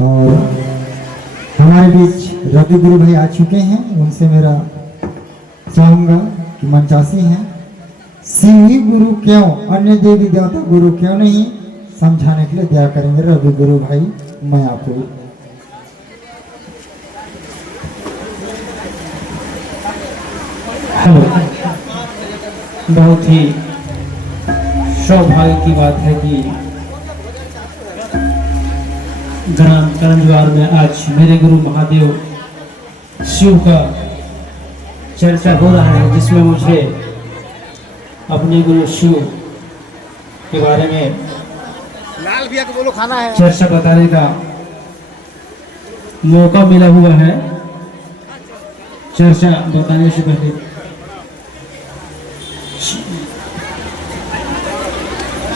और हमारे बीच रवि गुरु भाई आ चुके हैं, उनसे मेरा चाहूँगा कि मंचासी हैं, शिव ही गुरु क्यों, अन्य देवी देवता गुरु क्यों नहीं, समझाने के लिए दया करेंगे रवि गुरु भाई। मैं आपको बहुत ही सौभाग्य की बात है कि ग्राम करंजवार में आज मेरे गुरु महादेव शिव का चर्चा हो रहा है, जिसमें मुझे अपने गुरु शिव के बारे में लाल भैया को बोलो खाना है, चर्चा बताने का मौका मिला हुआ है। चर्चा बताने से पहले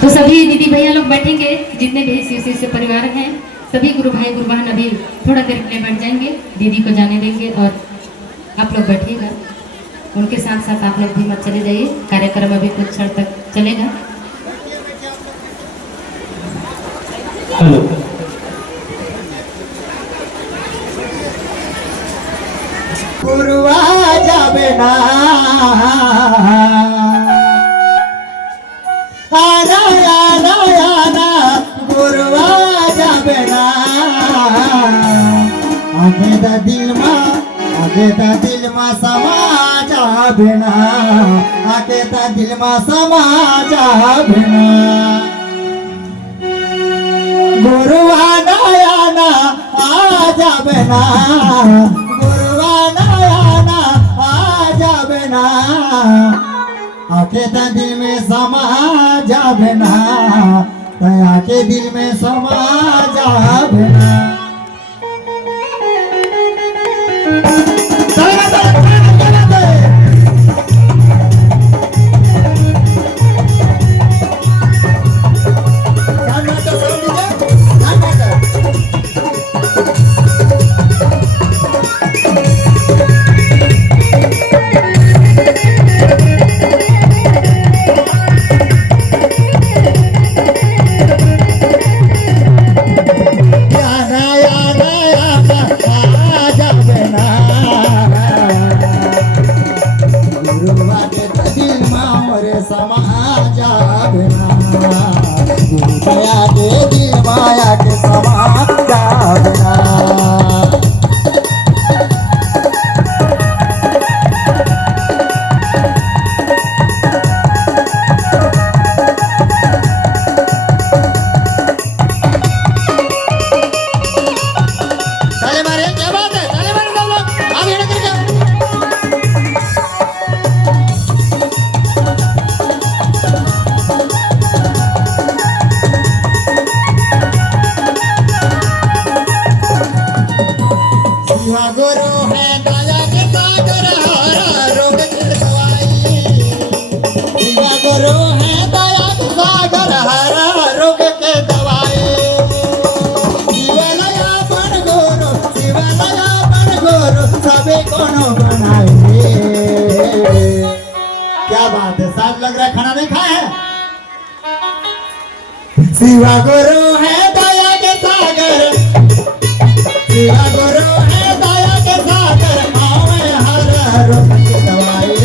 तो सभी दीदी भैया लोग बैठेंगे, जितने भी शिव से परिवार हैं, सभी गुरु भाई गुरु बहन अभी थोड़ा देर के लिए बैठ जाएंगे, दीदी को जाने देंगे और आप लोग बैठिएगा। उनके साथ साथ आप लोग भी मत चले जाइए, कार्यक्रम अभी कुछ क्षण तक चलेगा। हेलो, गुरुआ जाबे ना आना आना आना गुरुआ जाबे ना आगे दा दिल मा समा जाबे ना, आगे दा दिल मा समा जाबे ना, गुरुआ नया ना आ जाबे ना, गुरुआ नया ना आ जाबे ना, आके ता दिल में समा जाबे ना, आके दिल में समा जाबे ना। क्या बात है, साथ लग रहा है, खाना नहीं खाए हैं? शिवा गुरु है दया के सागर, शिवा गुरु है दया के सागर, आवे हर रोग की दवाई,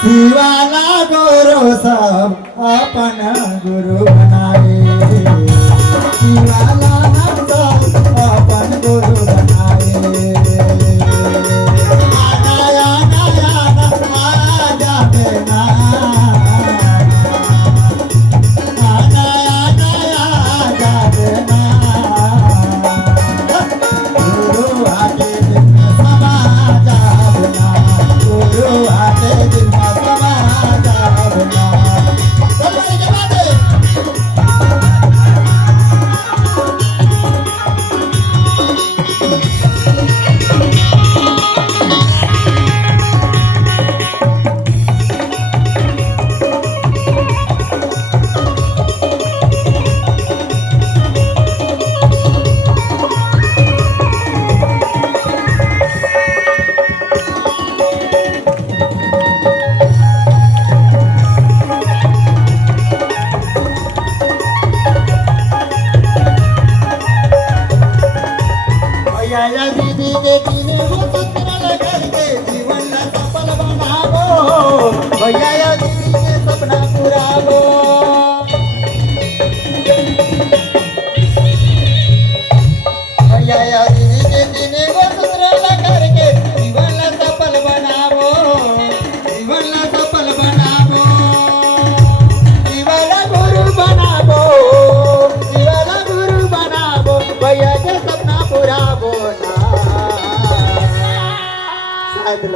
शिवाला गुरु सब अपना गुरु बनाए, शिवाला हम सब अपन गुरु बनाए।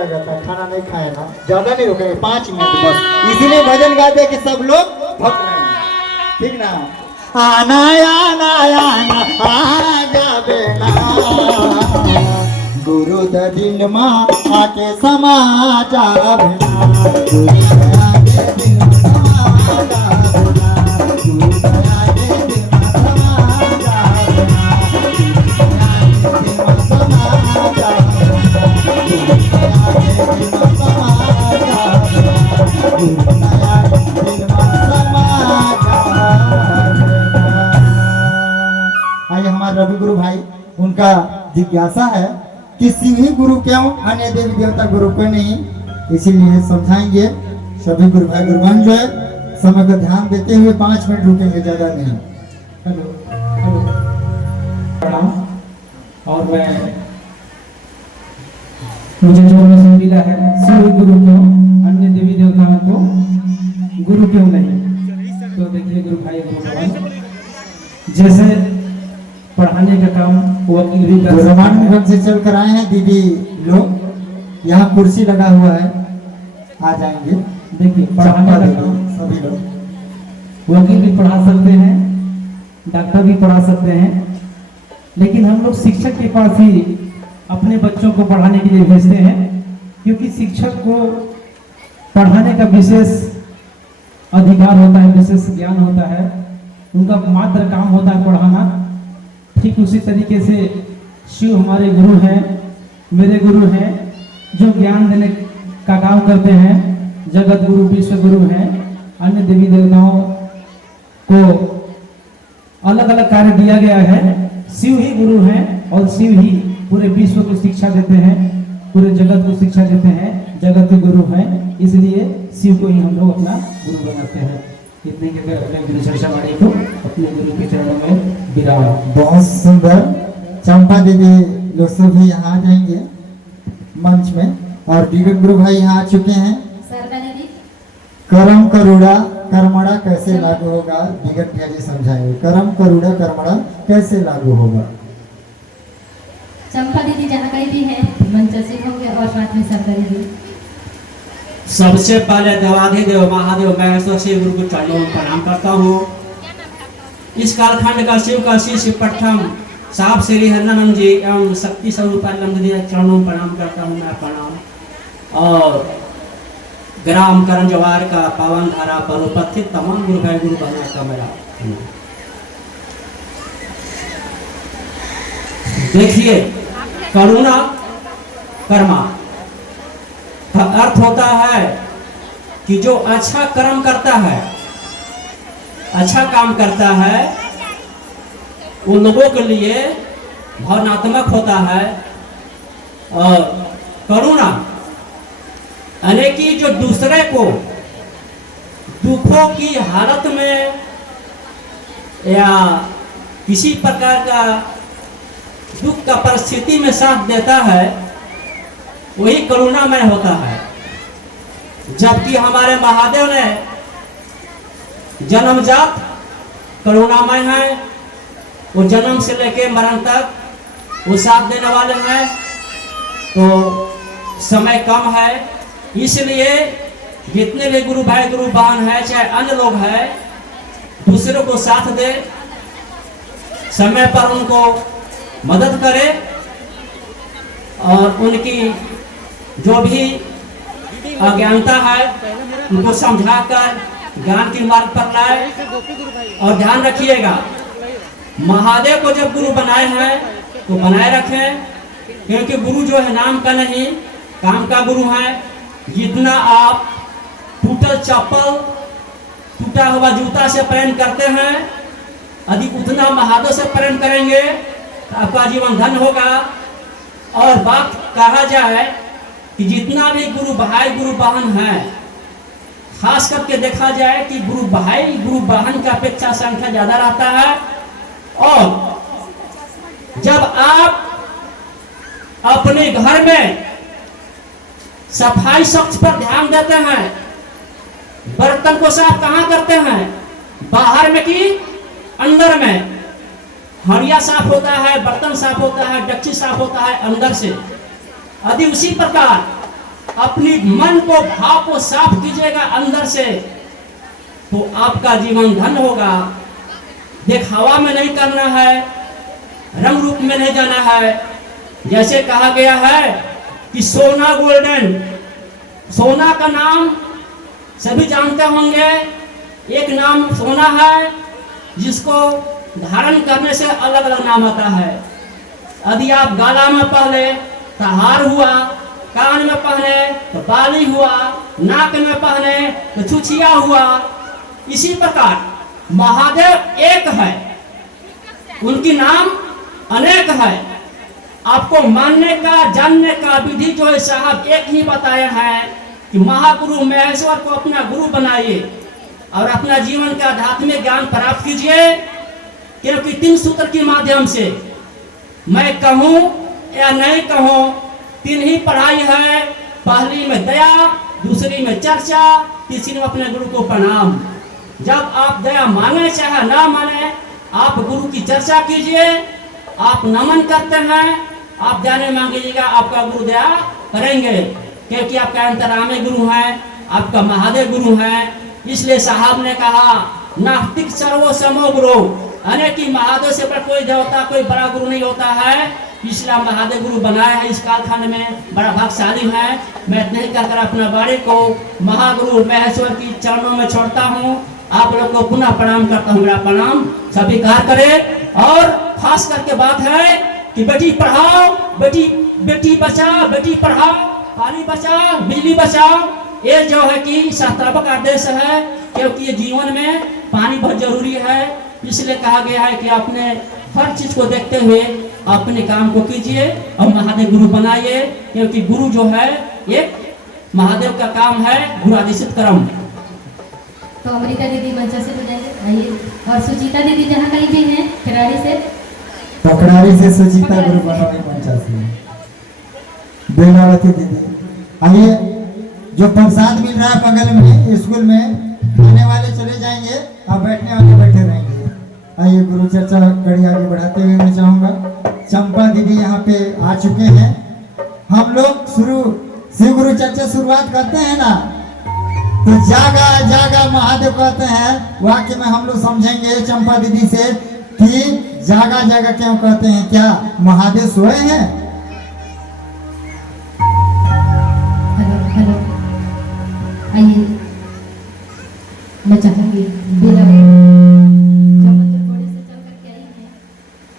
लगा था, खाना नहीं खाए ना, ज्यादा नहीं रुकेंगे, 5 मिनट बस, इसीलिए भजन गाते कि सब लोग भक्त रहें, ठीक ना। आना आना आना आ जाबे ना, गुरु द दिल माँ आके समा जाबे ना, गुरु दया के दिल में समा जाबे ना, गुरु दया के दिल में समा जाबे ना, गुरु दया के दिल में समा जाबे ना, गुरु दया के दिल में समा जाबे ना, गुरु दया के दिल में समा जाबे ना। आइए हमारे रवि गुरु भाई, उनका जिज्ञासा है कि शिव ही गुरु क्यों, अन्य देवी देवता गुरु को नहीं, इसीलिए समझाएंगे। सभी गुरु भाई गुरुवान जो है समय का ध्यान देते हुए 5 मिनट रुकेंगे, ज्यादा नहीं। हेलो हेलो प्रणाम। और मैं मुझे जो मैसेज मिला है, शिव गुरु क्यों, अन्य देवी देवताओं को गुरु क्यों नहीं। तो देखिए गुरु भाई गुरुवान, जैसे पढ़ाने का काम वकील भी कर गुरुवान से चल कर आए हैं दीदी लोग, यहाँ कुर्सी लगा हुआ है, आ जाएंगे। देखिए पढ़ाने का काम सभी लोग, वकील भी पढ़ा सकते हैं, डॉक्टर भी पढ़ा सकते हैं, लेकिन हम लोग शिक्षक के पास ही अपने बच्चों को पढ़ाने के लिए भेजते हैं, क्योंकि शिक्षक को पढ़ाने का विशेष अधिकार होता है, विशेष ज्ञान होता है, उनका मात्र काम होता है पढ़ाना। ठीक उसी तरीके से शिव हमारे गुरु हैं, मेरे गुरु हैं, जो ज्ञान देने का काम करते हैं, जगत गुरु विश्व गुरु हैं। अन्य देवी देवताओं को अलग अलग कार्य दिया गया है, शिव ही गुरु हैं और शिव ही पूरे विश्व को शिक्षा देते हैं, पूरे जगत को शिक्षा देते हैं, जगत के गुरु हैं, इसलिए शिव को ही हम लोग अपना गुरु बनाते हैं। इतने के कर अपने गुरु चर्चा वाणी को अपने गुरु के चरणों में विराम। बहुत सुंदर। चंपा दीदी लोग से भी यहाँ आ जाएंगे मंच में, और दिगंत गुरु भाई यहाँ आ चुके हैं। शारदा दीदी करम करुड़ा कर्मड़ा कैसे लागू होगा, दिगंत भैया जी समझाएंगे। करम करुड़ा कर्मड़ा कैसे लागू होगा। चंपा दीदी जहाँ कहीं भी है मंचसी होंगे, और साथ में शारदा दीदी। सबसे पहले देवाधिदेव महादेव महेश्वर शिव गुरु को चरणों में प्रणाम करता हूँ। इस कालखंड का शिव का शिष्य प्रथम साहब श्री हरिनंदन जी एवं शक्ति स्वरूपानंद जी चरणों में प्रणाम करता हूँ मैं प्रणाम। और ग्राम करंजवार का पावन धारा पर उपस्थित तमाम गुरु भाई गुरु बहनों का मेरा देखिए, करुणा कर्मा का अर्थ होता है कि जो अच्छा कर्म करता है, अच्छा काम करता है, उन लोगों के लिए भावनात्मक होता है। और करुणा यानी कि जो दूसरे को दुखों की हालत में या किसी प्रकार का दुख का परिस्थिति में साथ देता है, वही करुणामय होता है। जबकि हमारे महादेव ने जन्मजात करुणामय है, वो जन्म से लेके मरण तक वो साथ देने वाले हैं। तो समय कम है, इसलिए जितने भी गुरु भाई गुरु बहन है, चाहे अन्य लोग हैं, दूसरों को साथ दे, समय पर उनको मदद करे और उनकी जो भी अज्ञानता है उनको समझाकर ज्ञान के मार्ग पर लाए। और ध्यान रखिएगा, महादेव को जब गुरु बनाए हैं तो बनाए रखें, क्योंकि गुरु जो है नाम का नहीं काम का गुरु है। जितना आप टूटल चप्पल टूटा हुआ जूता से प्रेम करते हैं, यदि उतना महादेव से प्रेम करेंगे तो आपका जीवन धन्य होगा। और बात कहा जाए कि जितना भी गुरु भाई गुरु बहन है, खास करके देखा जाए कि गुरु भाई गुरु बहन का अपेक्षा संख्या ज्यादा रहता है। और जब आप अपने घर में सफाई स्वच्छ पर ध्यान देते हैं, बर्तन को साफ कहाँ करते हैं, बाहर में कि अंदर में। हड़िया साफ होता है, बर्तन साफ होता है, डेक्ची साफ होता है अंदर से। यदि उसी प्रकार अपनी मन को भाव को साफ कीजिएगा अंदर से, तो आपका जीवन धन्य होगा। दिखावा में नहीं करना है, रंग रूप में नहीं जाना है। जैसे कहा गया है कि सोना गोल्डन, सोना का नाम सभी जानते होंगे, एक नाम सोना है जिसको धारण करने से अलग अलग नाम आता है। यदि आप गाला में पहने तो हार हुआ, कान में पहने तो बाली हुआ, नाक में पहने तो छुछिया हुआ। इसी प्रकार महादेव एक है, उनकी नाम अनेक है। आपको मानने का जानने का विधि जो है साहब एक ही बताया है कि महागुरु महेश्वर को अपना गुरु बनाइए और अपना जीवन का आध्यात्मिक ज्ञान प्राप्त कीजिए। क्योंकि 3 सूत्र के माध्यम से मैं कहूँ या नहीं कहूँ, 3 ही पढ़ाई है। पहली में दया, दूसरी में चर्चा, तीसरी में अपने गुरु को प्रणाम। जब आप दया माने चाहे ना माने, आप गुरु की चर्चा कीजिए। आप नमन करते हैं, आप जाने मांगीजिएगा, आपका गुरु दया करेंगे। क्योंकि आपका अंतरामे गुरु है, आपका महादेव गुरु है। इसलिए साहब ने कहा नास्तिक सर्वो समो गुरु, यानी कि महादेव से बड़ा कोई देवता, कोई बड़ा गुरु नहीं होता है। इसलिए महादेव गुरु बनाया है इस कालखंड में, बड़ा भाग्यशाली है। मैं इतने ही कहकर अपना बाड़ी को महागुरु महेश्वर की चरणों में छोड़ता हूँ। आप लोग को पुनः प्रणाम करता हूँ। मेरा प्रणाम सभी कार करें। और खास करके बात है कि बेटी पढ़ाओ, बेटी बचाओ, बेटी पढ़ाओ, पानी बचाओ, बिजली बचाओ। ये जो है कि शास्त्रात्मक आदेश है, क्योंकि ये जीवन में पानी बहुत जरूरी है। इसलिए कहा गया है कि आपने हर चीज को देखते हुए अपने काम को कीजिए और महादेव गुरु बनाइए। क्योंकि गुरु जो है एक महादेव का काम है, गुरुआदेशित कर्म। तो अमृता दीदी मंचा से बुलाइए, आइए। और सुचिता दीदी जहाँ कहीं भी हैं खिलाड़ी से, पकड़ारी से सुचिता गुरु बनवाई मंचा से। बेलावती दीदी आइए। जो प्रसाद मिल रहा है बगल में स्कूल में, खाने वाले चले जाएंगे और बैठने वाले बैठे रहेंगे। आइए गुरु चर्चा कड़ी आगे बढ़ाते हुए मैं चाहूँगा, चंपा दीदी यहाँ पे आ चुके हैं। हम लोग शिव गुरु चर्चा शुरुआत करते हैं ना, तो जागा जागा महादेव कहते हैं। वाक्य में हम लोग समझेंगे चंपा दीदी से कि जागा जागा क्यों कहते हैं, क्या महादेव सोए हैं? हेलो, आइए। मैं चाहूंगी बेला से चल करके आई हैं,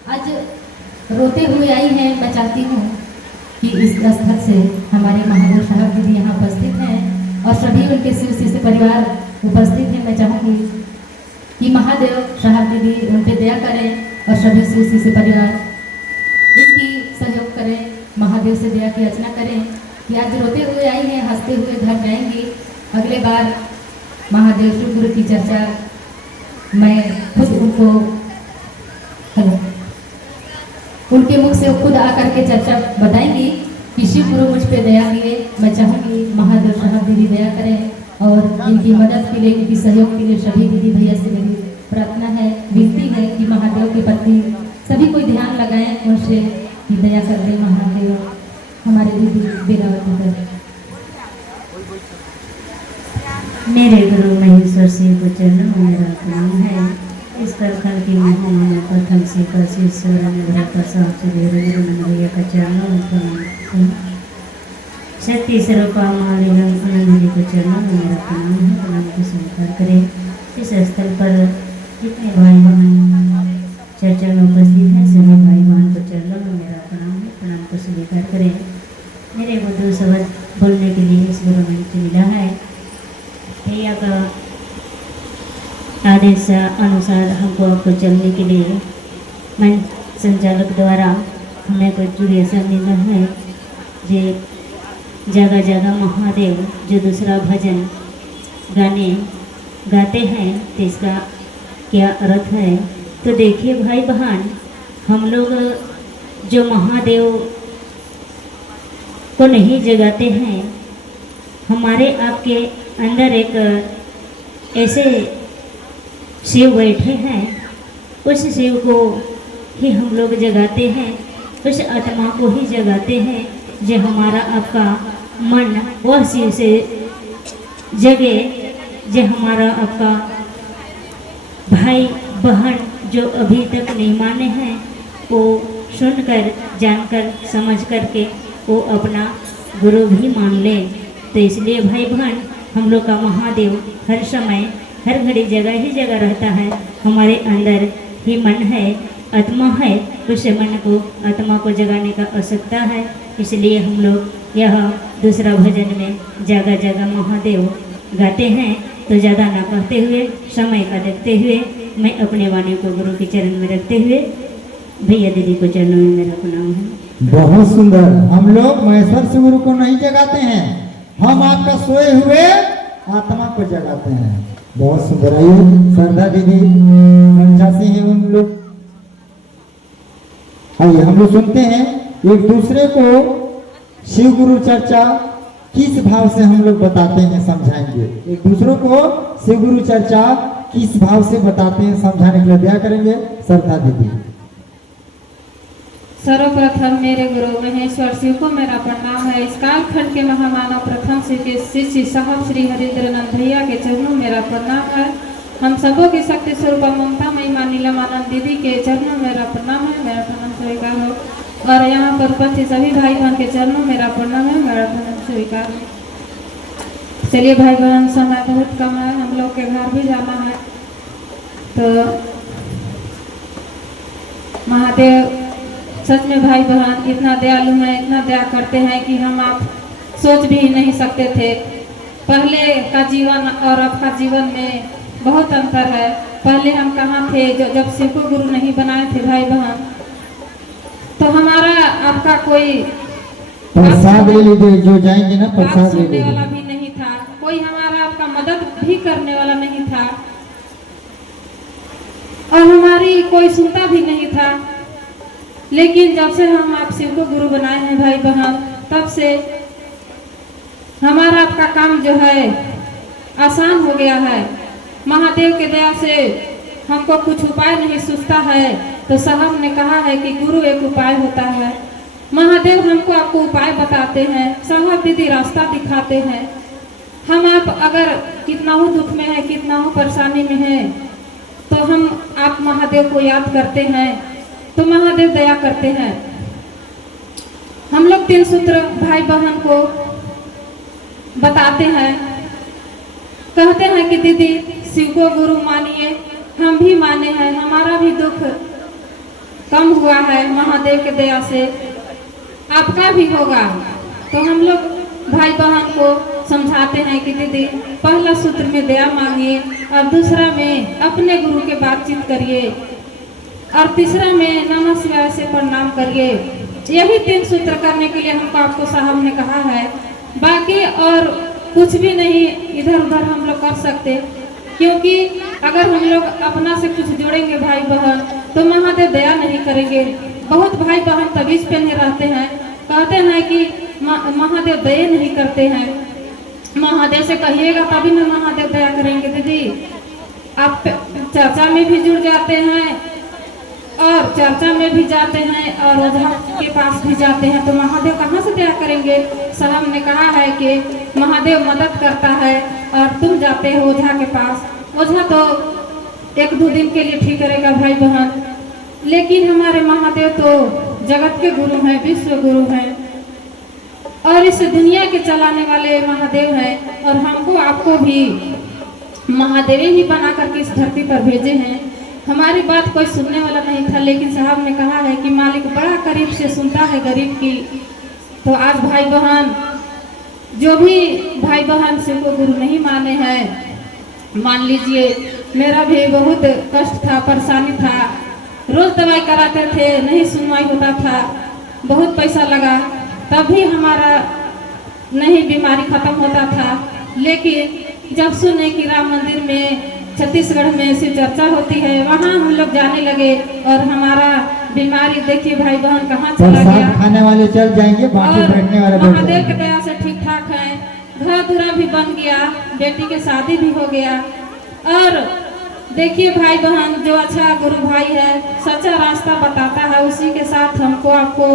आज रोते हुए आई हैं। मैं चाहती हूँ कि इस स्थल से हमारे महादेव साहब दीदी यहाँ उपस्थित हैं और सभी उनके शिव शिष्य परिवार उपस्थित हैं। मैं चाहूँगी कि महादेव साहब दीदी उन पर दया करें और सभी शिव शिष्य परिवार इनकी सहयोग करें, महादेव से दया की याचना करें कि आज रोते हुए आई हैं, हंसते हुए घर जाएंगी। अगले बार महादेव शिव गुरु की चर्चा मैं खुद उनको, हेलो, उनके मुख से खुद आकर के चर्चा बताएंगी कि शिव गुरु मुझ पे दया किए। मैं चाहूँगी महादेव साहब दीदी दया करें और इनकी मदद के लिए, इनकी सहयोग के लिए सभी दीदी भैया से मेरी प्रार्थना है, विनती है कि महादेव के प्रति सभी कोई ध्यान लगाएं, उनसे दया कर दे महादेव। हमारे दीदी बेलावती पर मेरे गुरु महेश्वर सिंह को चरणों में मेरा प्रणाम है। इस प्रकार की महामाया प्रथम से काशीश्वर में प्रसाद से गुरु मनोरिया का चरणों में प्रणाम। शक्ति स्वरूपा महादेव आनंद को चरणों में मेरा प्रणाम है। प्रणाम को स्वीकार करें। इस स्थल पर कितने भाई बहन चर्चा में उपस्थित हैं, सभी भाई बहन को चरणों में मेरा प्रणाम है। प्रणाम को स्वीकार करें। मेरे को 2 शब्द बोलने के लिए इस गुरु मंच मिला है। भैया का आदेश अनुसार हमको आपको चलने के लिए मंच संचालक द्वारा हमें कुछ जुड़ेसा मिला है। जे जगह जगह महादेव जो दूसरा भजन गाने गाते हैं, तो इसका क्या अर्थ है? तो देखिए भाई बहन, हम लोग जो महादेव को नहीं जगाते हैं, हमारे आपके अंदर एक ऐसे शिव बैठे हैं, उस शिव को ही हम लोग जगाते हैं, उस आत्मा को ही जगाते हैं जो हमारा आपका मन वह चीज से जगे जो हमारा आपका भाई बहन जो अभी तक नहीं माने हैं वो सुनकर जानकर समझ करके वो अपना गुरु भी मान ले। तो इसलिए भाई बहन हम लोग का महादेव हर समय हर घड़ी जगह ही जगह रहता है। हमारे अंदर ही मन है, आत्मा है, उस मन को आत्मा को जगाने का आवश्यकता है। इसलिए हम लोग यह दूसरा भजन में जगह जगह महादेव गाते हैं। तो ज़्यादा ना कहते हुए समय का देखते हुए मैं अपने वाणी को गुरु के चरण में रखते हुए भैया दीदी को चरणों में मेरा प्रणाम है। बहुत सुंदर। हम लोग महेश्वर से गुरु को नहीं जगाते हैं, हम आपका सोए हुए आत्मा को जगाते हैं। बहुत सुंदर। आइए श्रद्धा दीदी मनचासी हैं उन लोग, आइए हम लोग सुनते हैं एक दूसरे को शिव गुरु चर्चा किस भाव से हम लोग बताते हैं, समझाएंगे। एक दूसरों को शिव गुरु चर्चा किस भाव से बताते हैं समझाने के लिए दया करेंगे श्रद्धा दीदी। सर्वप्रथम मेरे गुरु महेश्वर शिव को मेरा प्रणाम है। इस कालखंड के महामानव प्रथम श्री के शिष्य साहब श्री हरिंद्रनाथ भैया के चरणों मेरा प्रणाम है। हम सबों की शक्ति स्वरूप ममता महिमा नीलमानंद दीदी के चरणों मेरा प्रणाम है। मेरा प्रणाम स्वीकार हो। और यहाँ पर उपस्थित सभी भाई बहन के चरणों मेरा प्रणाम है। मेरा प्रणाम स्वीकार हो। चलिए भाई बहन, समय बहुत कम है, हम लोग के घर भी जाना है। तो महादेव सच में भाई बहन इतना दयालु है, इतना दया करते हैं कि हम आप सोच भी नहीं सकते थे। पहले का जीवन और अब का जीवन में बहुत अंतर है। पहले हम कहाँ थे जब शिव को गुरु नहीं बनाए थे भाई बहन, तो हमारा आपका कोई प्रसाद ले लीजिए, जो जाएंगे ना बात प्रसाद ले सुनने वाला लीजिए। भी नहीं था, कोई हमारा आपका मदद भी करने वाला नहीं था और हमारी कोई सुनता भी नहीं था। लेकिन जब से हम आप शिव को गुरु बनाए हैं भाई बहन, तब से हमारा आपका काम जो है आसान हो गया है। महादेव के दया से हमको कुछ उपाय नहीं सूझता है, तो साहब ने कहा है कि गुरु एक उपाय होता है। महादेव हमको आपको उपाय बताते हैं, साहब दीदी रास्ता दिखाते हैं। हम आप अगर कितना हो दुख में है, कितना हो परेशानी में है, तो हम आप महादेव को याद करते हैं तो महादेव दया करते हैं। हम लोग 3 सूत्र भाई बहन को बताते हैं, कहते हैं कि दीदी शिव को गुरु मानिए, हम भी माने हैं, हमारा भी दुख कम हुआ है महादेव के दया से, आपका भी होगा। तो हम लोग भाई बहन को समझाते हैं कि दीदी पहला सूत्र में दया मांगिए, और दूसरा में अपने गुरु के बातचीत करिए, और तीसरा में नमः शिवाय से प्रणाम करिए। यही 3 सूत्र करने के लिए हमको आपको साहब ने कहा है। बाकी और कुछ भी नहीं इधर उधर हम लोग कर सकते, क्योंकि अगर हम लोग अपना से कुछ जोड़ेंगे भाई बहन तो महादेव दया नहीं करेंगे। बहुत भाई बहन तबीज पे नहीं रहते हैं, कहते हैं कि महादेव दया नहीं करते हैं। महादेव से कहिएगा तभी ना महादेव दया करेंगे। दीदी आप चर्चा में भी जुड़ जाते हैं और चर्चा में भी जाते हैं और ओझा के पास भी जाते हैं, तो महादेव कहाँ से दया करेंगे। साहब ने कहा है कि महादेव मदद करता है और तुम जाते हो ओझा के पास, ओझा तो 1-2 दिन के लिए ठीक करेगा भाई बहन, लेकिन हमारे महादेव तो जगत के गुरु हैं, विश्व गुरु हैं और इस दुनिया के चलाने वाले महादेव हैं। और हमको आपको भी महादेव ही बना करके इस धरती पर भेजे हैं। हमारी बात कोई सुनने वाला नहीं था, लेकिन साहब ने कहा है कि मालिक बड़ा करीब से सुनता है गरीब की। तो आज भाई बहन जो भी भाई बहन शिव को गुरु नहीं माने हैं, मान लीजिए मेरा भी बहुत कष्ट था, परेशानी था, रोज दवाई कराते थे, नहीं सुनवाई होता था, बहुत पैसा लगा, तब भी हमारा नहीं बीमारी खत्म होता था। लेकिन जब सुने कि राम मंदिर में छत्तीसगढ़ में शिव चर्चा होती है, वहाँ हम लोग जाने लगे और हमारा बीमारी देखिए भाई बहन कहाँ चला गया। खाने वाले चल जाएंगे, बाकी बैठने वाले बैठ महादेव जाएंगे। के दया से ठीक ठाक है, घर धुरा भी बन गया, बेटी के शादी भी हो गया। और देखिए भाई बहन जो अच्छा गुरु भाई है, सच्चा रास्ता बताता है, उसी के साथ हमको आपको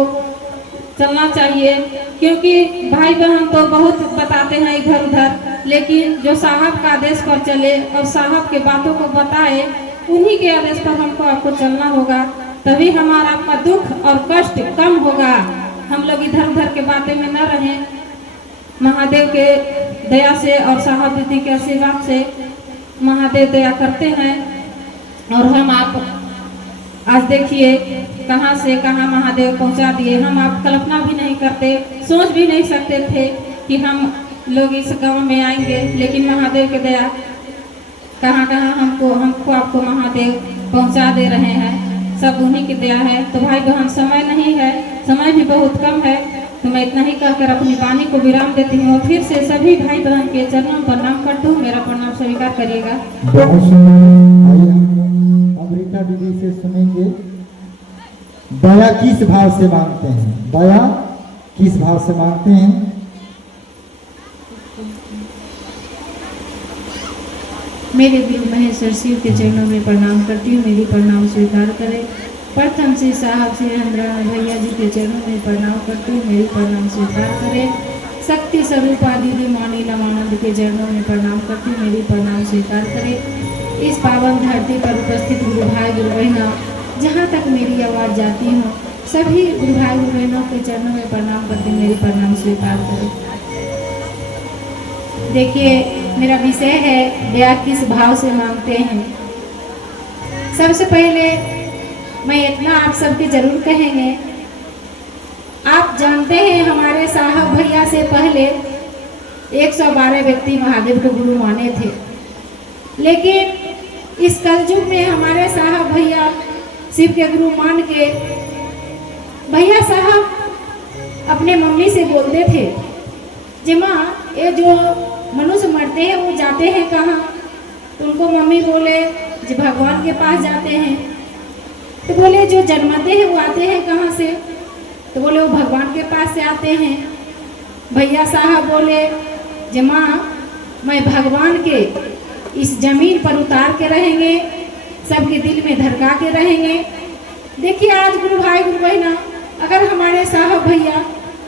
चलना चाहिए, क्योंकि भाई बहन तो बहुत बताते हैं इधर उधर, लेकिन जो साहब का आदेश पर चले और साहब के बातों को बताए, उन्हीं के आदेश पर हमको आपको चलना होगा, तभी हमारा आपका दुख और कष्ट कम होगा। हम लोग इधर उधर के बातें में न रहें। महादेव के दया से और साहब दीदी के आशीर्वाद से महादेव दया करते हैं। और हम आप आज देखिए कहाँ से कहाँ महादेव पहुँचा दिए। हम आप कल्पना भी नहीं करते, सोच भी नहीं सकते थे कि हम लोग इस गांव में आएंगे, लेकिन महादेव की दया कहाँ कहाँ हमको आपको महादेव पहुँचा दे रहे हैं, सब उन्हीं की दया है। तो भाई बहन समय नहीं है, समय भी बहुत कम है, तो मैं इतना ही कहकर अपनी वाणी को विराम देती हूँ। फिर से सभी भाई बहन के चरणों में प्रणाम करता हूँ, मेरा प्रणाम स्वीकार करिएगा। बहुत सुंदर। आइए हम रीता दीदी से सुनेंगे दया किस भाव से मांगते हैं, दया किस भाव से मांगते हैं। मेरे गुरु महेश्वर शिव के चरणों में प्रणाम करती हूँ, मेरी प्रणाम स्वीकार करें। प्रथम से साहब से हंद्राना भैया जी के चरणों में प्रणाम करती हूँ, मेरी प्रणाम स्वीकार करें। शक्ति स्वरूपा दीदी मानी नमानंद के चरणों में प्रणाम करती हूँ, मेरी प्रणाम स्वीकार करें। इस पावन धरती पर उपस्थित गुरु भाई गुरु बहनों, जहाँ तक मेरी आवाज़ जाती हूँ, सभी गुरु भाई गुरु बहनों के चरणों में प्रणाम करती हूँ, मेरी प्रणाम स्वीकार करें। देखिए मेरा विषय है दया किस भाव से मांगते हैं। सबसे पहले मैं इतना आप सबके जरूर कहेंगे, आप जानते हैं हमारे साहब भैया से पहले 112 व्यक्ति महादेव को गुरु माने थे, लेकिन इस कलयुग में हमारे साहब भैया शिव के गुरु मान के भैया साहब अपने मम्मी से बोलते थे, जी माँ ये जो मनुष्य मरते हैं वो जाते हैं कहाँ। तो उनको मम्मी बोले जी भगवान के पास जाते हैं। तो बोले जो जन्मते हैं वो आते हैं कहाँ से। तो बोले वो भगवान के पास से आते हैं। भैया साहब बोले जी माँ मैं भगवान के इस जमीन पर उतार के रहेंगे, सबके दिल में धड़का के रहेंगे। देखिए आज गुरु भाई गुरु बहना, अगर हमारे साहब भैया,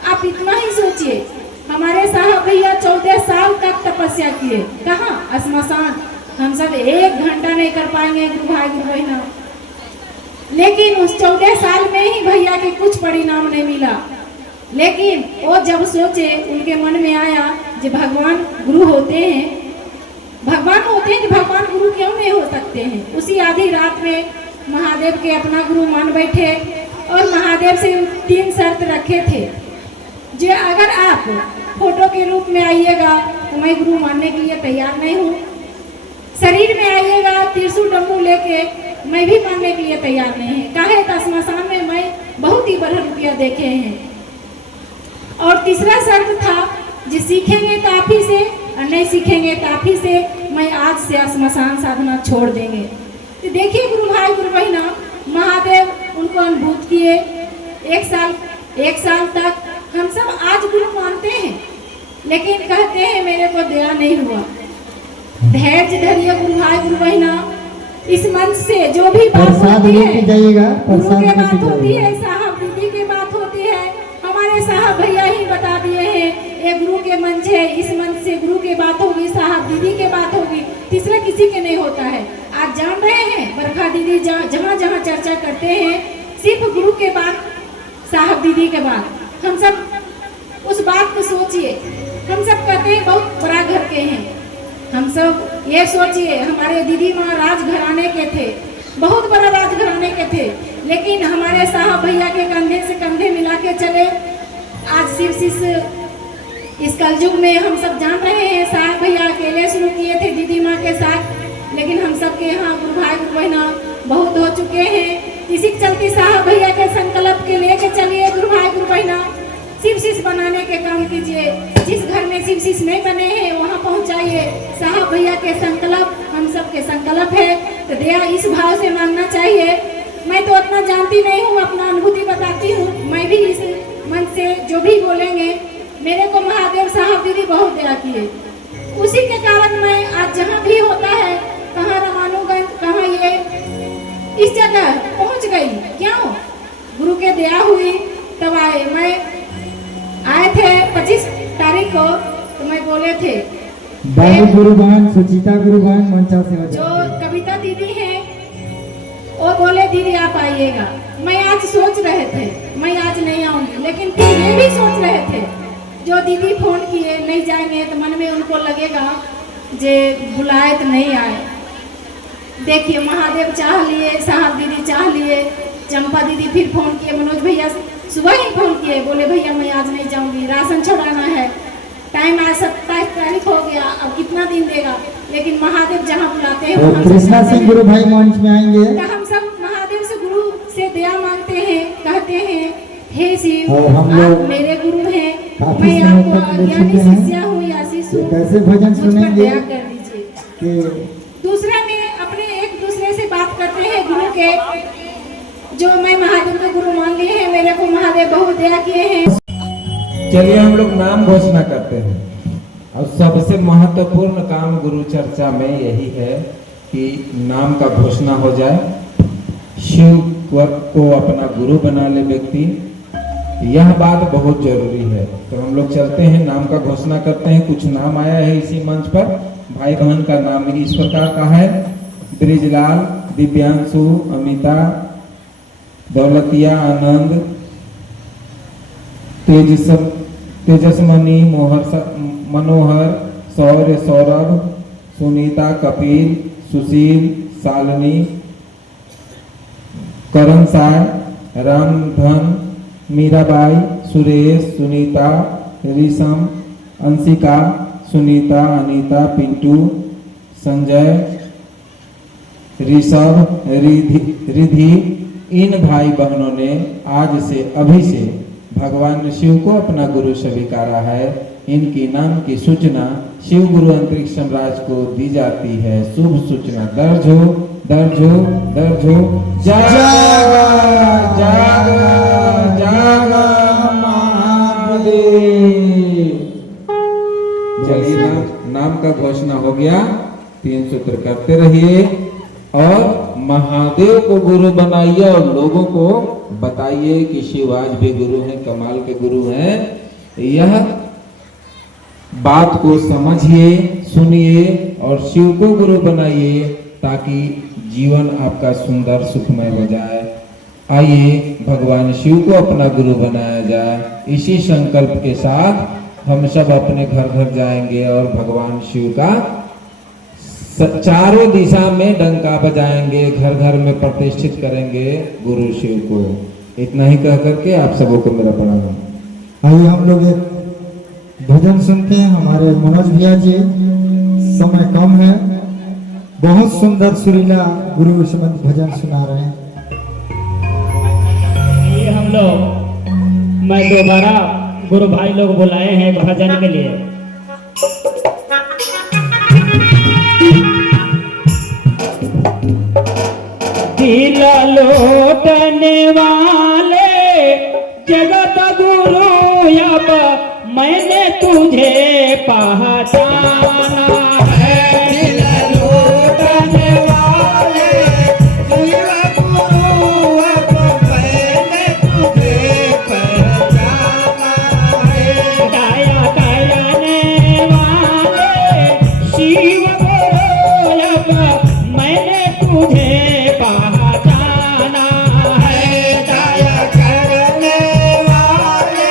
आप इतना ही सोचिए, हमारे साहब भैया 14 साल तक तपस्या किए, कहाँ श्मशान। हम सब 1 घंटा नहीं कर पाएंगे गुरु भाई गुरु बहना, लेकिन उस 14 साल में ही भैया के कुछ परिणाम नहीं मिला। लेकिन वो जब सोचे, उनके मन में आया जो भगवान गुरु होते हैं, भगवान होते हैं कि भगवान गुरु क्यों नहीं हो सकते हैं। उसी आधी रात में महादेव के अपना गुरु मान बैठे और महादेव से 3 शर्त रखे थे, जो अगर आप फोटो के रूप में आइएगा तो मैं गुरु मानने के लिए तैयार नहीं हूँ, शरीर में आइएगा त्रिशूल डमरू लेके मैं भी मानने के लिए तैयार नहीं है। काहे तो श्मशान में मैं बहुत ही बड़ा रुपया देखे हैं। और तीसरा शर्त था जो सीखेंगे तो आप ही से और नहीं सीखेंगे तो आप ही से, मैं आज से श्मशान साधना छोड़ देंगे। तो देखिए गुरु भाई गुरु बहना, महादेव उनको अनुभूत किए। 1 साल तक हम सब आज गुरु मानते हैं, लेकिन कहते हैं मेरे को दया नहीं हुआ। धैर्य धरिए गुरु भाई गुरु बहना, इस मंच से जो भी बात होती है गुरु के बात होती है, साहब दीदी की बात होती है, हमारे साहब भैया ही बता दिए हैं ये गुरु के मंच है, इस मंच से गुरु की बात होगी, साहब दीदी की बात होगी, तीसरा किसी के नहीं होता है। आज जान रहे हैं बरखा दीदी जहाँ जहाँ चर्चा करते हैं सिर्फ गुरु के बाद, साहब दीदी के बाद। हम सब उस बात को सोचिए, हम सब कहते हैं बहुत बड़ा घर के हैं, हम सब ये सोचिए हमारे दीदी माँ राजघराने के थे, बहुत बड़ा राजघराने के थे, लेकिन हमारे साहब भैया के कंधे से कंधे मिला के चले। आज शिव शिष्य इस कलयुग में हम सब जान रहे हैं, साहब भैया अकेले शुरू किए थे दीदी माँ के साथ, लेकिन हम सब के यहाँ गुरु भाई गुरु बहना बहुत हो चुके हैं। इसी के चलते साहब भैया के संकल्प के लेके चलिए गुरु भाई गुरु बहना, शिव शिष्य बनाने के काम कीजिए। जिस घर में शिव शिष्य नहीं बने हैं वहाँ पहुँचाइए। साहब भैया के संकल्प हम सब के संकल्प है, तो दया इस भाव से मांगना चाहिए। मैं तो उतना जानती नहीं हूँ, अपना अनुभूति बताती हूँ। मैं भी इस मन से जो भी बोलेंगे, मेरे को महादेव साहब दीदी बहुत दया किए, उसी के कारण मैं आज जहाँ भी होता है, कहाँ रमानुगंज, कहाँ ये इस जगह पहुँच गई। क्यों? गुरु के दया हुई तब आए। मैं को तो मैं बोले थे बाबू गुरुबान सुचिता गुरुबान मंचा से हो जो जाते कविता दीदी है वो बोले दीदी आप आइएगा। मैं आज सोच रहे थे मैं आज नहीं आऊंगी, लेकिन फिर ये भी सोच रहे थे जो दीदी फोन किए नहीं जाएंगे तो मन में उनको लगेगा जे बुलाए तो नहीं आए। देखिए महादेव चाह लिए, साहब दीदी चाह लिए, चंपा दीदी फिर फोन किए, मनोज भैया सुबह ही फोन किए, बोले भैया मैं आज नहीं जाऊंगी, राशन छोड़ाना है, टाइम आज 27 तारीख हो गया, अब कितना दिन देगा। लेकिन महादेव जहाँ बुलाते हैं तो वहाँ कृष्णा सिंह गुरु भाई मंच में आएंगे तो हम सब महादेव से गुरु से दया मांगते हैं, कहते हैं हे शिव और हम आप लोग मेरे गुरु हैं, काफी मैं समय आपको तक मिल अज्ञानी चुके हैं। शिष्या हूँ या शिष्य ये हूँ, कैसे भजन मुझ पर सुनेंगे दया कर दीजिए। कि दूसरा में अपने एक दूसरे से बात करते हैं गुरु के, जो मैं महादेव के गुरु मान लिए हैं, मेरे को महादेव बहुत दया किए हैं। चलिए हम लोग नाम घोषणा करते हैं। और सबसे महत्वपूर्ण काम गुरु चर्चा में यही है कि नाम का घोषणा हो जाए, शिव को अपना गुरु बना ले व्यक्ति, यह बात बहुत जरूरी है। तो हम लोग चलते हैं, नाम का घोषणा करते हैं। कुछ नाम आया है इसी मंच पर, भाई बहन का नाम इस प्रकार का है: ब्रिजलाल, दिव्यांशु, अमिता, दौलतिया, आनंद, तेजस्मणि, मनोहर, शौर्य, सौरभ, सुनीता, कपिल, सुशील, शालिनी, करण साय, रामधन, मीराबाई, सुरेश, सुनीता, ऋषम, अंशिका, सुनीता, अनीता, पिंटू, संजय, ऋषभ, रिधि। इन भाई बहनों ने आज से अभी से भगवान शिव को अपना गुरु स्वीकारा है। इनकी नाम की सूचना शिव गुरु अंतरिक्ष सम्राट को दी जाती है। शुभ सूचना दर्ज हो, दर्ज हो, दर्ज हो। जागा जागा जागा महादेव। चलिए नाम का घोषणा हो गया, 3 सूत्र करते रहिए और महादेव को गुरु बनाइए और लोगों को बताइए कि शिव आज भी गुरु हैं, कमाल के गुरु हैं। यह बात को समझिए, सुनिए और शिव को गुरु बनाइए ताकि जीवन आपका सुंदर सुखमय हो जाए। आइए भगवान शिव को अपना गुरु बनाया जाए। इसी संकल्प के साथ हम सब अपने घर घर जाएंगे और भगवान शिव का चारों दिशा में डंका बजाएंगे, घर घर में प्रतिष्ठित करेंगे गुरु शिव को। इतना ही कह करके आप सबों को मेरा प्रणाम। आइए हम लोग एक भजन सुनते हैं। हमारे मनोज भैया जी, समय कम है, बहुत सुंदर सुरीला गुरु संबंधी भजन सुना रहे हैं। ये हम लोग मैं दोबारा गुरु भाई लोग बुलाए हैं भजन के लिए। दिला लौटने वाले जगत गुरु, अब मैंने तुझे पहचाना है। दिला लौटने वाले जगत गुरु, अब मैंने तुझे पहचाना है। दया करने वाले शिव गुरु, अब मैंने तुझे पहचाना है। दया करने वाले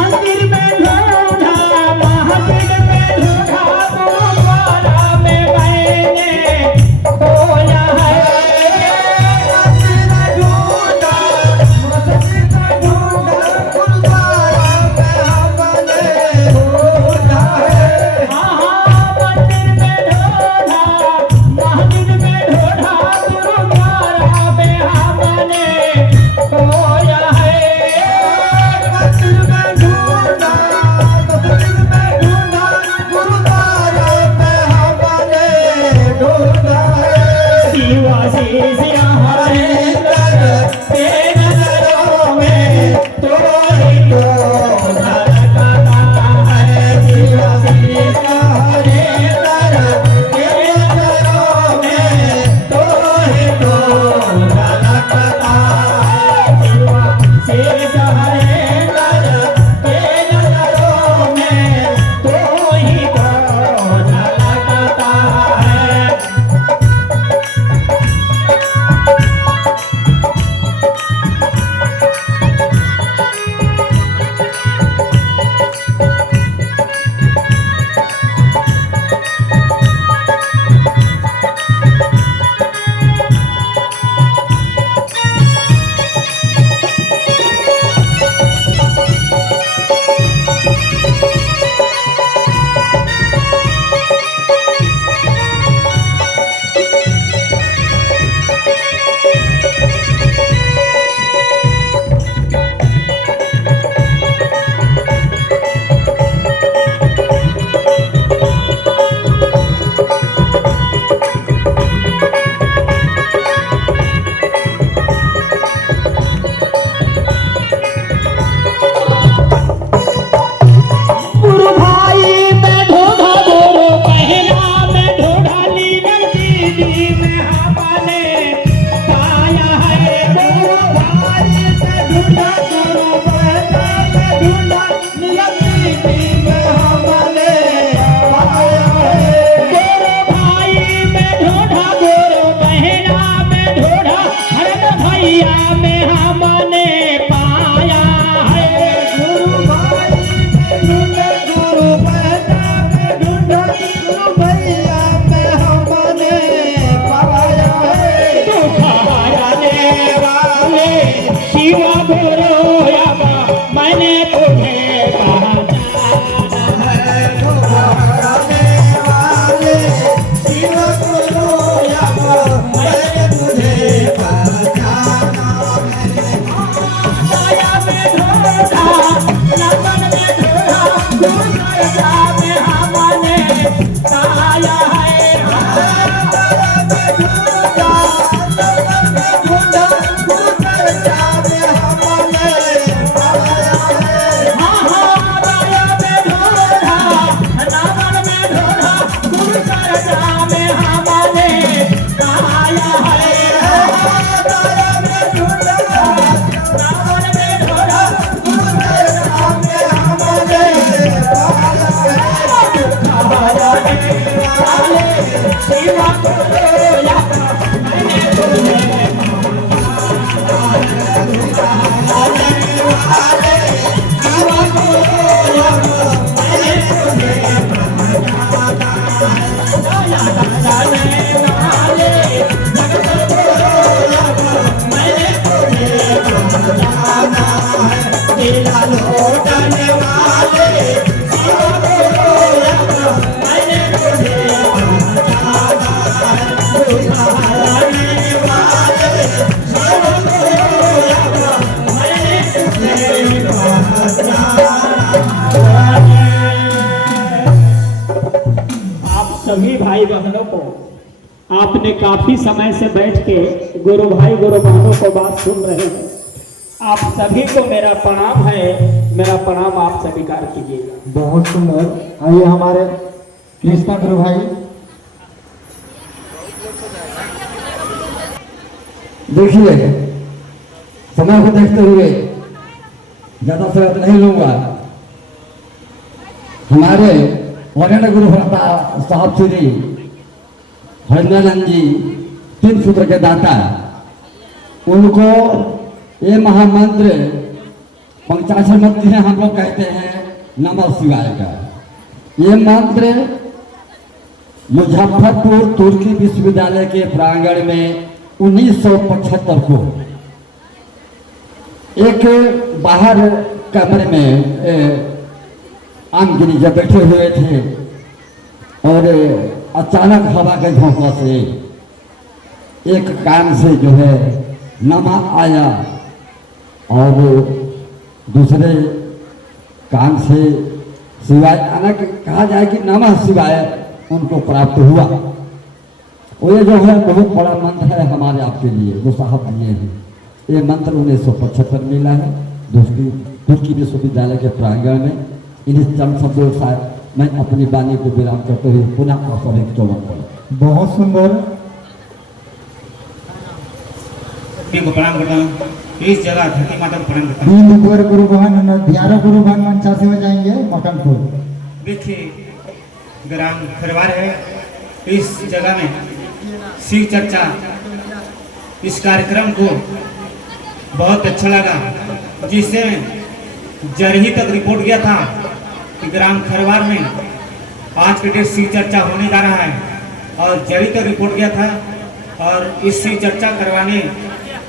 मंदिर में ढूंढा, महफिल में ढूंढा, गुरुद्वारा में मैंने खोया है। मंदिर में ढूंढा, मस्जिद में ढूंढा, गुरुद्वारा में हमने ढूंढा है। मंदिर में ढूंढा, मस्जिद में ढूंढा, गुरुद्वारा में हमने खोया है। मंदिर में ढूंढा, मस्जिद में ढूंढा, गुरुद्वारा में हमने ढूंढा है। शिवा शिष्या हरिंदर के नजरों में तो ही तो झलकता है। शिवा शिष्या हरिंदर के नजरों में तो ही तो झलकता है। शिवा शिष्या हरिंदर के नजरों में तो ही तो झलकता है। गुरु भाई में ढूंढा, गुरु बहना में ढूंढा, लीलन दीदी में हमने पाया है। गुरु भाई में ढूंढा, गुरु बहना में ढूंढा, लीलन दीदी में हमने पाया है। गुरु भाई में ढूंढा, गुरु बहना में ढूंढा, हरन भैया में हमने पाया है। गुरु भाई ढूंढे, गुरु बहना में ढूंढा, गुरु भैया में हमने पाया है। दुख हराने वाले शिवा गुरु अब मैंने तुझे पहचाना है। दुख हराने वाले शिवा गुरु अब मैंने तुझे पहचाना है। माया में ढूंढा, लगन में ढूंढा, गुरु चर्चा में हमने पाया है। माया में ढूंढा, लगन में ढूंढा, गुरु चर्चा में हमने पाया है। माया में ढूंढा, लगन में ढूंढा, गुरु चर्चा में हमने पाया है। माया में ढूंढा, लगन में ढूंढा, गुरु चर्चा में हमने पाया है। दुख हराने वाले शिवा गुरु अब मैंने तुझे लौटने वाले शिवा गुरु अब मैंने तुझे पहचाना है। दुख हराने वाले शिवा गुरु अब मैंने तुझे पहचाना है। आप सभी भाई बहनों को आपने काफी समय से बैठ के गुरु भाई गुरु बहनों को बात सुन रहे हैं। आप सभी को मेरा प्रणाम है, मेरा प्रणाम आप स्वीकार कीजिएगा। बहुत सुंदर। आइए हमारे कृष्णा गुरु भाई। देखिए, समय को देखते हुए ज्यादा समय तो नहीं लूंगा। हमारे वरेण्य गुरु भ्राता साहब श्री हरिनानंद जी 3 सूत्र के दाता, उनको ये महामंत्र पंचाक्षर मंत्र है, हम लोग कहते हैं नमः शिवाय का। ये मंत्र मुजफ्फरपुर तुर्की विश्वविद्यालय के प्रांगण में 1975 को एक बाहर कमरे में आमगिरी जब बैठे हुए थे और अचानक हवा के झोंका से एक कान से जो है नमः आया और दूसरे कान से शिवाय आना कहा जाए कि नमः शिवाय उनको प्राप्त हुआ। और ये जो है बहुत बड़ा मंत्र है हमारे आपके लिए जो साहब दिए हैं। ये मंत्र 1975 मिला है तुर्की विश्वविद्यालय के प्रांगण में। इन्हीं चंद शब्दों के साथ मैं अपनी वाणी को विराम करते हुए पुनः स्वाभाविक चौबन पर बहुत सुंदर। को प्रणाम करता हूँ। इस जगह धरती माता को प्रणाम करता हूँ। तीन ऊपर गुरु बहन 11 गुरु बहन मंचासी में जाएंगे मकनपुर। देखिए ग्राम खरवार है, इस जगह में शिव चर्चा इस कार्यक्रम को बहुत अच्छा लगा, जिससे जरही तक रिपोर्ट गया था कि ग्राम खरवार में आज के डेट शिव चर्चा होने जा रहा है और जरही तक रिपोर्ट गया था। और इस शिव चर्चा करवाने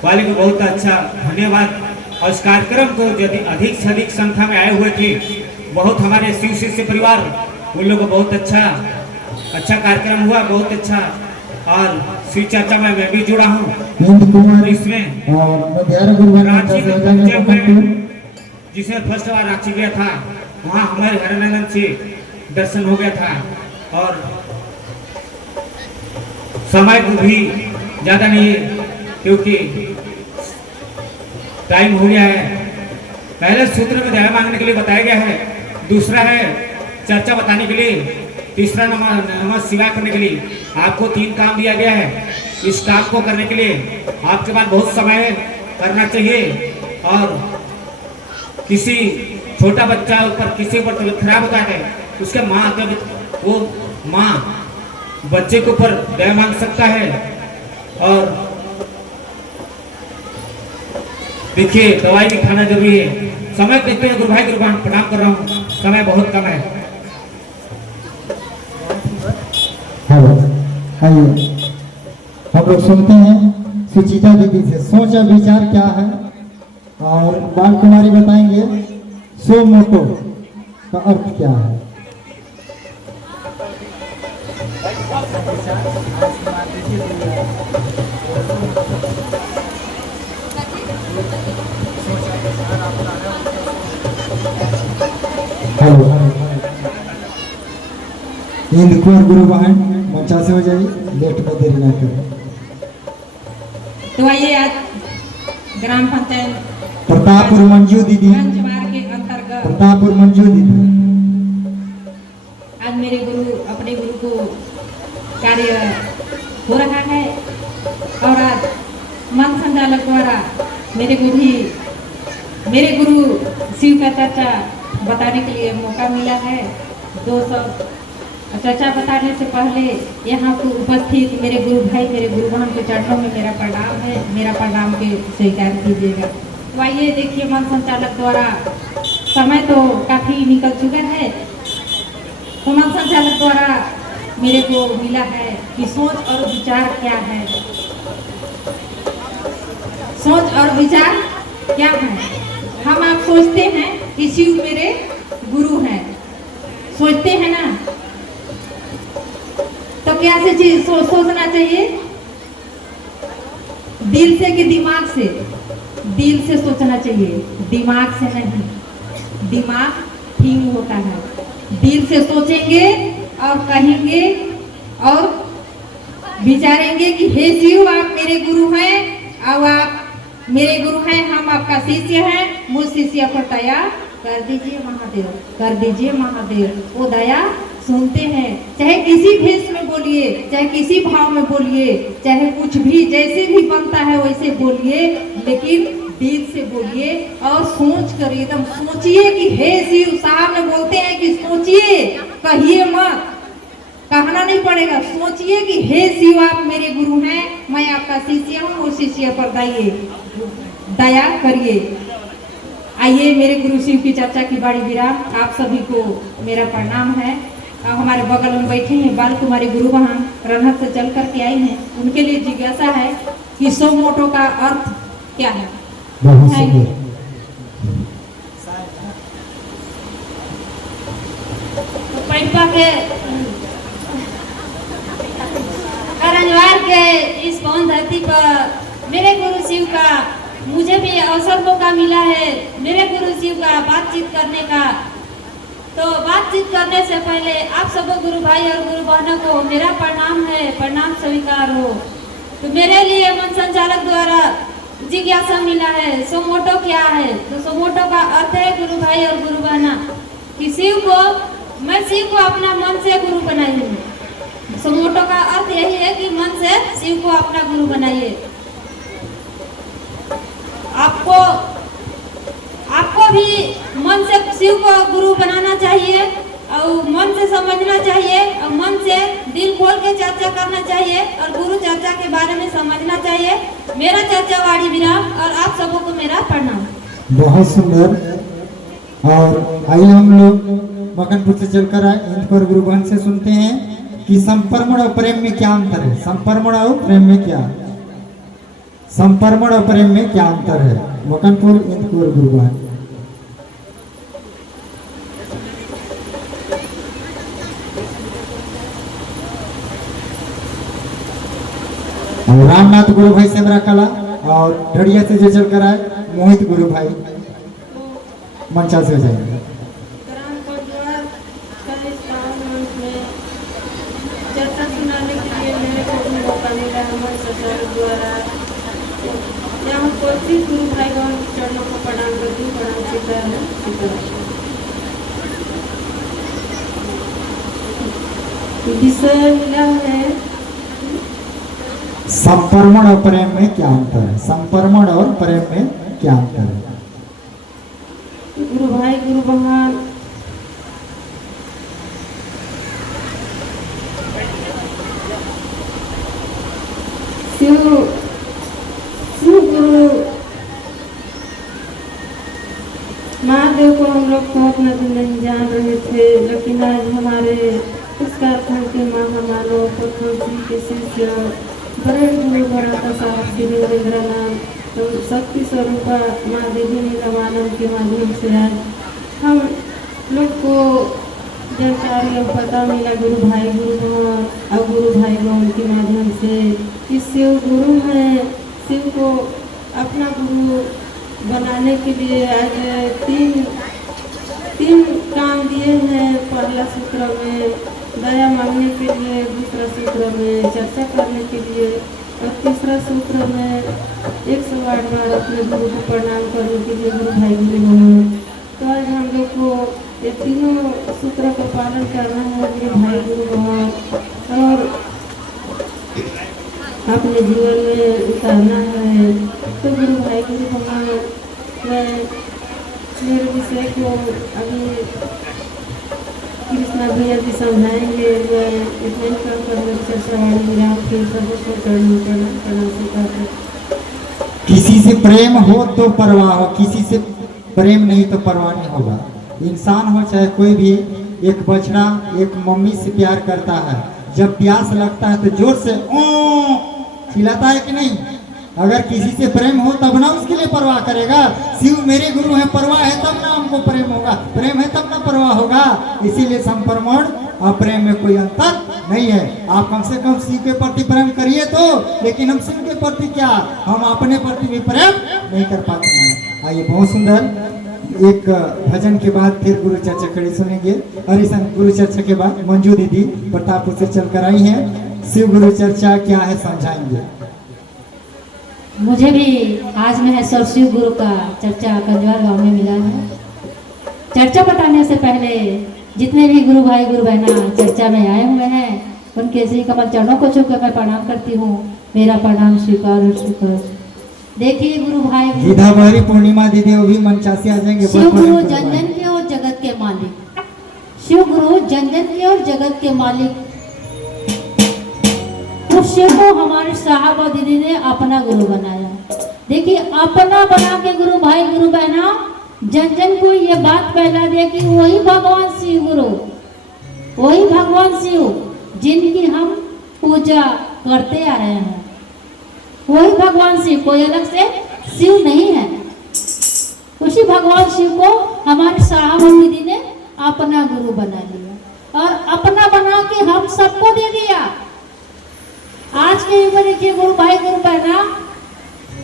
वाले को बहुत अच्छा धन्यवाद। और इस कार्यक्रम को यदि अधिक से अधिक संख्या में आए हुए थे, बहुत हमारे शिव शिष्य परिवार उन लोगों को बहुत अच्छा कार्यक्रम हुआ, बहुत अच्छा। और शिव चर्चा में मैं भी जुड़ा हूँ। इसमें रांची में जिसमें फर्स्ट बार रांची गया था, वहाँ हमारे हरिनंदन से दर्शन हो गया था। और समय को भी ज्यादा नहीं है क्योंकि टाइम हो गया है। पहले सूत्र में दया मांगने के लिए बताया गया है, दूसरा है चर्चा बताने के लिए, तीसरा नमः शिवाय करने के लिए। आपको 3 काम दिया गया है। इस काम को करने के लिए आपके पास बहुत समय करना चाहिए। और किसी छोटा बच्चा ऊपर किसी ऊपर तबीयत खराब होता है, उसके माँ वो माँ बच्चे के ऊपर दया मांग सकता है। और देखिए दवाई भी खाना जरूरी है। समय देखते हैं गुरु भाई गुरु बहन प्रणाम कर रहा हूँ, समय बहुत कम है। आइए हम लोग सुनते हैं सुचिता दीदी से सोच और विचार क्या है, और बाल कुमारी बताएंगे सो मोटो का अर्थ क्या है। हेलो हिंद कुंवर गुरु बहन मंचा से हो जाइए, लेट में देरी ना करें। तो आइए आज ग्राम पंचायत प्रतापपुर मंजू दीदी, पंचवार के अंतर्गत प्रतापपुर मंजू दीदी आज मेरे गुरु अपने गुरु को कार्य हो रहा है। और आज मंच संचालक द्वारा मेरे गुरु शिव का चर्चा बताने के लिए मौका मिला है। 200 चर्चा बताने से पहले यहाँ को उपस्थित मेरे गुरु भाई मेरे गुरु बहन के चरणों में मेरा प्रणाम है, मेरा प्रणाम के स्वीकार कीजिएगा। तो आइए देखिए मंच संचालक द्वारा समय तो काफ़ी निकल चुका है, तो मंच संचालक द्वारा मेरे को मिला है कि सोच और विचार क्या है। सोच और विचार क्या है? हम आप सोचते हैं कि शिव मेरे गुरु हैं, सोचते हैं ना, तो क्या से चीज सोचना चाहिए? दिल से कि दिमाग से? दिल से सोचना चाहिए, दिमाग से नहीं। दिमाग ठीक होता है, दिल से सोचेंगे और कहेंगे और विचारेंगे कि हे शिव आप मेरे गुरु हैं और आप मेरे गुरु हैं, हम आपका शिष्य हैं, मुझ शिष्य पर दया कर दीजिए महादेव, कर दीजिए महादेव। वो दया सुनते हैं, चाहे किसी भेष में बोलिए, चाहे किसी भाव में बोलिए, चाहे कुछ भी जैसे भी बनता है वैसे बोलिए, लेकिन दिल से बोलिए और सोच कर एकदम सोचिए कि हे शिव। साहब ने बोलते हैं कि सोचिए, कहिए मत, कहना नहीं पड़ेगा, सोचिए कि हे शिव आप मेरे गुरु हैं, मैं आपका शिष्य हूँ, उस शिष्य पर दया करिए। आइए मेरे गुरु शिव की चर्चा की बाड़ी विराम। आप सभी को मेरा प्रणाम है। हमारे बगल में बैठे हैं बाल कुमारी गुरु बहन, रनहत से चल करके आई हैं। उनके लिए जिज्ञासा है कि सो मोटो का अर्थ क्या है। बहुत Thank you. सुंदर। तो पैपा के करंजवार के इस पवन धरती पर मेरे गुरु शिव का मुझे भी अवसर मौका मिला है मेरे गुरु शिव का बातचीत करने का। तो बातचीत करने से पहले आप सब गुरु भाई और गुरु बहनों को मेरा प्रणाम है, प्रणाम स्वीकार हो। तो मेरे लिए मन संचालक द्वारा जिज्ञासा मिला है सोमोटो क्या है। तो सोमोटो का अर्थ है गुरु भाई और गुरु बहना कि शिव को मैं शिव को अपना मन से गुरु बनाई हूँ। सोमोटो का अर्थ यही है कि मन से शिव को अपना गुरु बनाइए। आपको भी मन से शिव को गुरु बनाना चाहिए और मन से समझना चाहिए और मन से दिल खोल के चर्चा करना चाहिए और गुरु चर्चा के बारे में समझना चाहिए। मेरा चर्चा वाणी विराम और आप सबों को मेरा प्रणाम। बहुत सुंदर। और आइए हम लोग मकनपुर से चलकर आए इंदपुर गुरु बहन से सुनते हैं कि संपर्मण और प्रेम में क्या अंतर है। संपर्मण और प्रेम में क्या, संपर्मण और प्रेम में क्या अंतर है। मकनपुर इंदपुर गुरु बहन। और रामनाथ गुरु भाई सेमरा कला और ढड़िया से जो चलकर आए मोहित गुरु भाई मंचा से हो जाएंगे। चर्चा सुनाने के लिए मेरे को भी मौका मिला हमारे सरकार द्वारा। यहाँ कोशिश गुरु भाई बहन चरणों को प्रणाम करती हूँ। प्रणाम सीता विषय मिला है संपर्मण और प्रेम में क्या अंतर है। संपर्मण और प्रेम में क्या अंतर है। गुरु भाई गुरु बहन शिव गुरु महादेव को हम लोग बहुत नहीं जान रहे थे, लेकिन आज हमारे इस कारखाने के महामानव प्रथम के शिष्य बड़े गुरु बराता साहब श्री नरेंद्रनाथ तो शक्ति स्वरूपा माँ देवी नीलवानम के माध्यम से आज हम लोग को जानकारी और पता मिला गुरु भाई गुरु बहन और गुरु भाई बहन के माध्यम से कि शिव गुरु है। शिव को अपना गुरु बनाने के लिए आज तीन काम दिए हैं। पहला सूत्र में दया मांगने के लिए, दूसरा सूत्र में चर्चा करने के लिए और तीसरा सूत्र में 108 बार अपने गुरु को प्रणाम करने के लिए गुरु भाई गुरु बहन। तो आज हम लोग को ये तीनों सूत्रों का पालन करना है गुरु भाई गुरु बहन और अपने जीवन में उतारना है। तो गुरु भाई गुरु बहन मैं मेरे विषय को अभी कृष्णा भैया जी समझाएंगे। मैं इतना ही काम करने चर्चा वाली विराम के सबको करना सिखाते। किसी से प्रेम हो तो परवाह हो, किसी से प्रेम नहीं तो परवाह नहीं होगा। इंसान हो चाहे कोई भी, एक बछड़ा एक मम्मी से प्यार करता है। जब प्यास लगता है तो जोर से ओ चिल्लाता है कि नहीं। अगर किसी से प्रेम हो तब ना उसके लिए परवाह करेगा। शिव मेरे गुरु है, परवाह है तब ना हमको प्रेम होगा, प्रेम है तब ना परवाह होगा। इसीलिए संपर्मण और प्रेम में कोई अंतर नहीं है। आप कम से कम शिव के प्रति प्रेम करिए तो, लेकिन हम शिव के प्रति क्या, हम अपने प्रति भी प्रेम नहीं कर पाते हैं। आइए बहुत सुंदर एक भजन के बाद फिर गुरु चर्चा कड़ी सुनेंगे। और इस गुरु चर्चा के बाद मंजू दीदी प्रतापपुर से चलकर आई हैं। शिव गुरु चर्चा क्या है समझाएंगे। मुझे भी आज महेश्वर शिव गुरु का चर्चा कंजवार गांव में मिला है। चर्चा बताने से पहले जितने भी गुरु भाई गुरु बहना चर्चा में आए हुए हैं उनके श्री कमल चरणों को छूकर मैं प्रणाम करती हूँ। मेरा प्रणाम स्वीकार और स्वीकार। देखिए गुरु भाई गीतावरी पूर्णिमा दीदी वो भी मंचासी आ जाएंगे। शिव गुरु जन जन के और जगत के मालिक, शिव गुरु जन जन के और जगत के मालिक। उस शिव को हमारे साहब और दीदी ने अपना गुरु बनाया। देखिए अपना बना के गुरु भाई गुरु बहना जन जन को ये बात फैला दिया कि वही भगवान शिव गुरु, वही भगवान शिव जिनकी हम पूजा करते आ रहे हैं, वही भगवान शिव, कोई अलग से शिव नहीं है। उसी भगवान शिव को हमारे साहब दीदी ने अपना गुरु बना लिया और अपना बना के हम सबको दे दिया। आज के युग में देखिए गुरु भाई गुरु बहना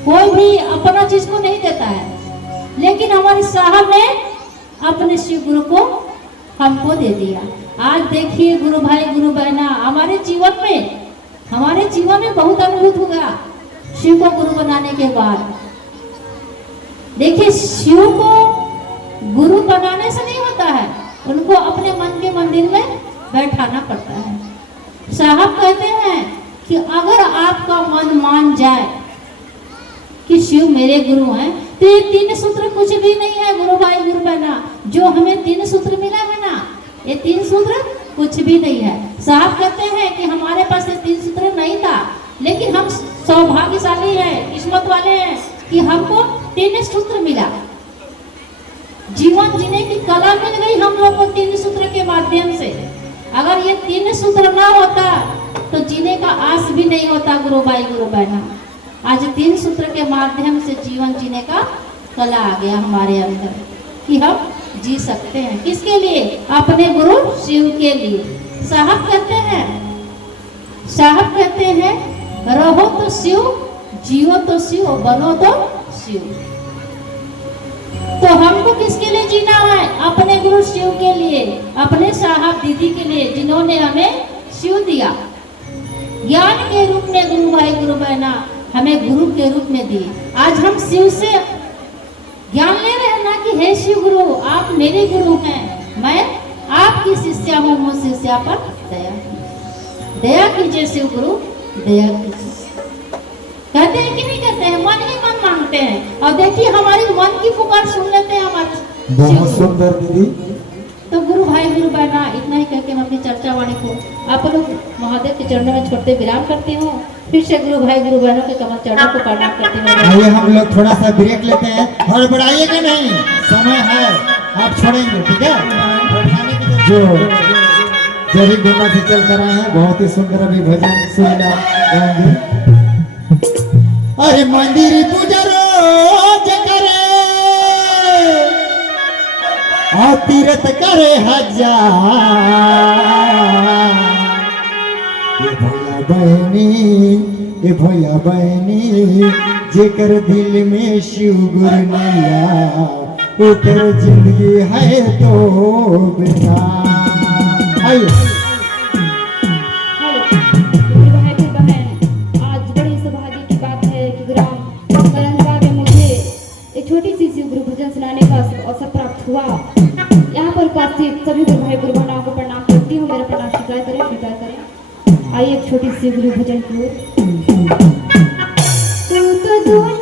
कोई भी अपना चीज को नहीं देता है, लेकिन हमारे साहब ने अपने शिव गुरु को हमको दे दिया। आज देखिए गुरु भाई गुरु बहना हमारे जीवन में बहुत अनुभूत होगा शिव को गुरु बनाने के बाद। देखिए शिव को गुरु बनाने से नहीं होता है, उनको अपने मन के मंदिर में बैठाना पड़ता है। साहब कहते हैं कि अगर आपका मन मान जाए कि शिव मेरे गुरु हैं, तो ये 3 सूत्र कुछ भी नहीं है गुरु भाई गुरु बहना। जो हमें 3 सूत्र मिला है ना, ये 3 सूत्र कुछ भी नहीं है। साहब कहते हैं कि हमारे पास ये 3 सूत्र नहीं था, लेकिन हम सौभाग्यशाली हैं, किस्मत वाले हैं कि हमको 3 सूत्र मिला। जीवन जीने की कला मिल गई हम लोग को 3 सूत्र के माध्यम से। अगर ये 3 सूत्र ना होता तो जीने का आस भी नहीं होता गुरु भाई गुरु बहना। आज 3 सूत्र के माध्यम से जीवन जीने का कला आ गया हमारे अंदर कि हम जी सकते हैं। किसके लिए? अपने गुरु शिव के लिए। साहब कहते हैं रहो तो शिव, जियो तो शिव, बनो तो शिव। तो हमको किसके लिए जीना है? अपने गुरु शिव के लिए, अपने साहब दीदी के लिए जिन्होंने हमें शिव दिया। ज्ञान के रूप में गुरु भाई गुरु बहना हमें गुरु के रूप में दिए। आज हम शिव से ज्ञान ले रहे हैं ना कि हे शिव गुरु आप मेरे गुरु हैं, मैं आपकी शिष्या हूँ, मुझ शिष्या पर दया कीजिए शिव गुरु, दया कीजिए। कहते हैं कि नहीं कहते हैं? मन ही मन मांगते हैं। और देखिए हमारी मन की पुकार सुन लेते हैं हमारे। बहुत सुंदर दीदी। तो गुरु भाई गुरु बहना इतना ही करके मैं अपनी चर्चा वाणी को आप लोग महादेव के चरणों में छोड़ते विराम करती हूँ। फिर से गुरु भाई गुरु बहनों के कमल चरणों को प्रणाम करती हूँ। आइए हम लोग थोड़ा सा ब्रेक लेते हैं, हड़बड़ाइएगा नहीं, समय है, आप छोड़ेंगे ठीक है। जो जरी गुना से चल कर आए हैं, बहुत ही सुंदर अभी भजन सुनना गाएंगे। अरे मंदिर पूजा रोज करे और तीर्थ करे हजार, ये भोला बहनी जेकर दिल में शिव गुरु नैया, ओकर जिंदगी है तो बिना। आइए छोटी सी शिव गुरु भजन सुनाने का अवसर प्राप्त हुआ। यहाँ पर उपस्थित सभी गुरु भाई गुरु बहनों को प्रणाम करती हूँ। मेरा प्रणाम स्वीकार करें। आइए एक छोटी सी गुरु भजन की ओर।